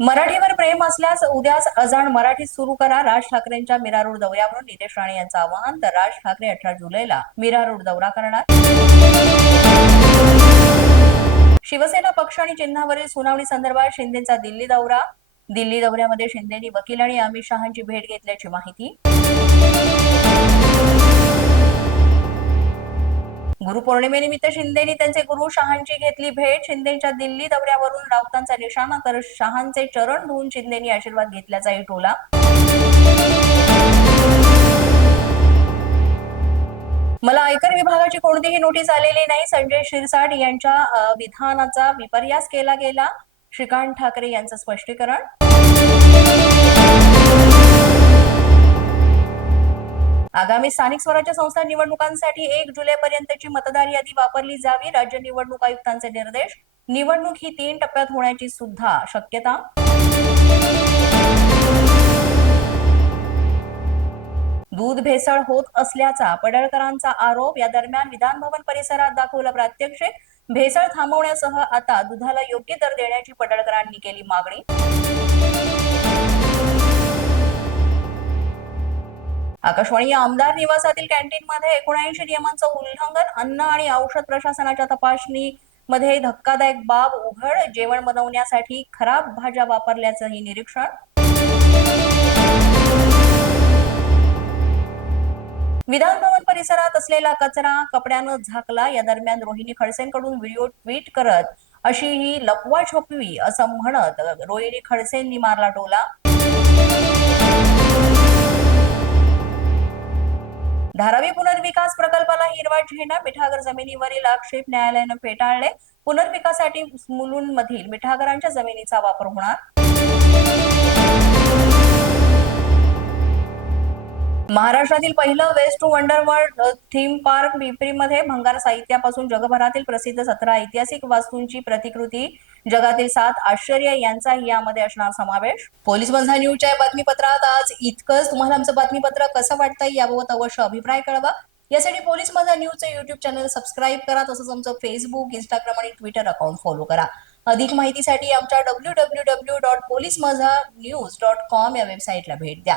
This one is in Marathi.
मराठीवर प्रेम असल्यास उद्याच अजाण मराठीत सुरू करा. राज ठाकरेंच्या मीरा रोड दौऱ्यावरून नितेश राणे यांचं आवाहन तर राज ठाकरे अठरा जुलैला मीरा रोड दौरा करणार. शिवसेना पक्ष आणि चिन्हावरील सुनावणी संदर्भात शिंदेचा दिल्ली दौरा. दिल्ली दौऱ्यामध्ये शिंदेनी वकील आणि अमित शहांची भेट घेतल्याची माहिती. गुरुपौर्णिमेनिमित्त शिंदेनी त्यांचे गुरु शहांची घेतली भेट. शिंदेच्या दिल्ली दौऱ्यावरून राऊतांचा निशाणा तर शहांचे चरण धुवून शिंदेनी आशीर्वाद घेतल्याचाही टोला मला आयकर विभागाची कोणतीही नोटीस आलेली नाही. संजय शिरसाट यांच्या विधानाचा विपर्यास केला गेला. श्रीकांत ठाकरे यांचं स्पष्टीकरण. आगामी स्थानिक स्वराज्य संस्था निवडणुकांसाठी एक जुलैपर्यंतची मतदार यादी वापरली जावी. राज्य निवडणूक आयुक्तांचे निर्देश. निवडणूक ही तीन टप्प्यात होण्याची सुद्धा शक्यता. दूध भेसळ होत असल्याचा पडळकरांचा आरोप. या दरम्यान विधानभवन परिसरात दाखवलं प्रात्यक्षिक. भेसळ थांबवण्यासह आता दुधाला योग्य दर देण्याची पडळकरांनी केली मागणी. आकाशवाणी या आमदार निवासातील कॅन्टीनमध्ये एकोणऐंशी नियमांचं उल्लंघन अन्न आणि औषध प्रशासनाच्या तपासणी मध्ये धक्कादायक बाब उघड जेवण बनवण्यासाठी खराब भाज्या वापरल्याचंही निरीक्षण. विधान भवन परिसरात असलेला कचरा कपड्यानं झाकला या दरम्यान रोहिणी खडसेंकडून व्हिडिओ ट्विट करत अशी ही लपवा छपवी असं म्हणत रोहिणी खडसेंनी मारला टोला. धारावी पुनर्विकास प्रकल्पाला हिरवा झेंडा मिठागर जमिनीवरील आक्षेप न्यायालयानं फेटाळले. पुनर्विकासासाठी मुलूंमधील मिठागरांच्या जमिनीचा वापर होणार. महाराष्ट्रातील पहिलं waste to wonder world theme park पिंपरीमध्ये भंगार साहित्यापासून जगभरातील प्रसिद्ध सतरा ऐतिहासिक वास्तूंची प्रतिकृती जगातील सात आश्चर्य यांचाही यामध्ये असणार समावेश. पोलीस बंधा न्यूजच्या बातमीपत्रात आज इतकंच. तुम्हाला आमचं बातमीपत्र कसं वाटतंय याबाबत अवश्य अभिप्राय कळवा. यासाठी पोलीस माझा न्यूजचं युट्यूब चॅनल सबस्क्राईब करा तसंच आमचं फेसबुक इंस्टाग्राम आणि ट्विटर अकाउंट फॉलो करा. अधिक माहितीसाठी आमच्या W W W dot police Majha news dot com या वेबसाईटला भेट द्या.